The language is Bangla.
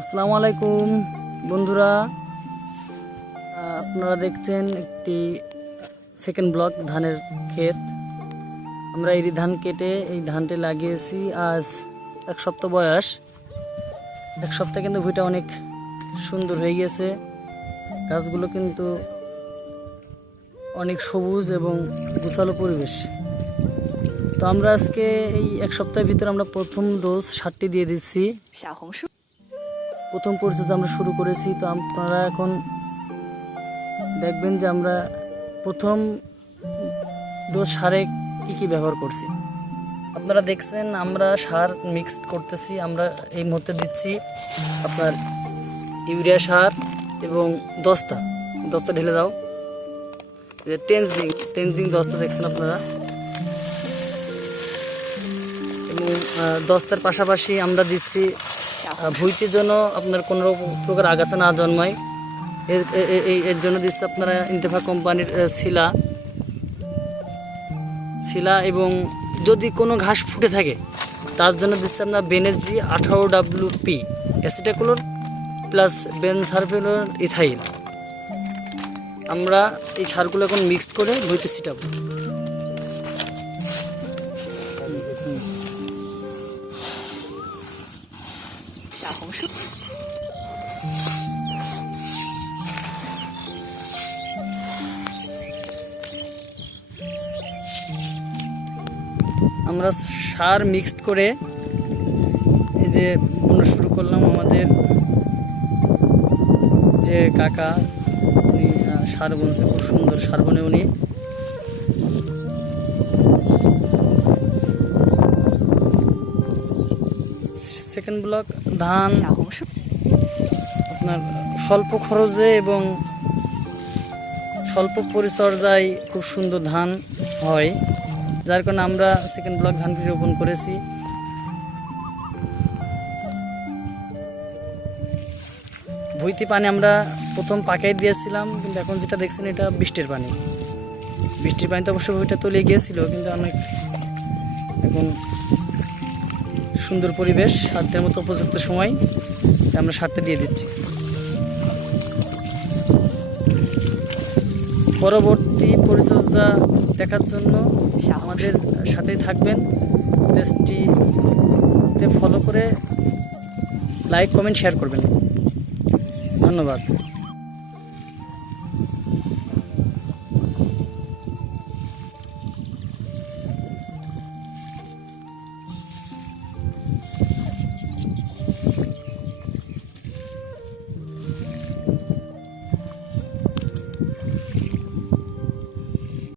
আসসালামু আলাইকুম, বন্ধুরা। আপনারা দেখছেন একটি সেকেন্ড ব্লক ধানের ক্ষেত। আমরা এই ধান কেটে এই ধানটি লাগিয়েছি। আজ এক সপ্তাহ বয়স। এক সপ্তাহে কিন্তু ভুঁইটা অনেক সুন্দর হয়ে গেছে। গাছগুলো কিন্তু অনেক সবুজ এবং গুছালো পরিবেশ। তো আমরা আজকে এই এক সপ্তাহের ভিতরে আমরা প্রথম ডোজ সারটি দিয়ে দিচ্ছি। প্রথম পরিচর্যা আমরা শুরু করেছি, তো আপনারা এখন দেখবেন যে আমরা প্রথম ডোজ সারে কী কী ব্যবহার করছি। আপনারা দেখছেন, আমরা সার মিক্সড করতেছি, আমরা এই মুহূর্তে দিচ্ছি আপনার ইউরিয়া সার এবং দস্তা। দস্তা ঢেলে দাও। যে টেনজিং টেনজিং দস্তা দেখছেন আপনারা। দস্তার পাশাপাশি আমরা দিচ্ছি ভুঁইটির জন্য আপনার কোনো প্রকার আগাছা না জন্মায়। এর এর জন্য দিচ্ছে আপনারা ইন্তেফা কোম্পানির শিলা। শিলা এবং যদি কোনো ঘাস ফুটে থাকে, তার জন্য দিচ্ছে আপনার বেনেজি আঠারো ডাব্লিউ পি অ্যাসিটাকুলোর প্লাস বেনসারফেলোর ইথাইল। আমরা এই সারগুলো এখন মিক্সড করে ভুঁইতে ছিটাবো। 红色。আমরা আমরা সার মিক্সড করে এই যে বোনা শুরু করলাম আমাদের যে কাকা, উনি সার বুনছে, খুব সুন্দর সার বনে উনি সেকেন্ড ব্লক ধান আচ্ছা, আপনার স্বল্প খরচে এবং স্বল্প পরিচর্যায় খুব সুন্দর ধান হয়। যার কারণে আমরা সেকেন্ড ব্লক ধানকে রোপণ করেছি। ভুইতে পানি আমরা প্রথম পাকাই দিয়েছিলাম কিন্তু এখন যেটা দেখছেন এটা বৃষ্টির পানি। বৃষ্টির পানি তো অবশ্য ভুইটা তলিয়ে গিয়েছিল কিন্তু অনেক এখন সুন্দর পরিবেশ সারটার মতো উপযুক্ত সময় আমরা সারটা দিয়ে দিচ্ছি। পরবর্তী পরিচর্যা দেখার জন্য আমাদের সাথেই থাকবেন। পেজটিতে ফলো করে লাইক কমেন্ট শেয়ার করবেন। ধন্যবাদ।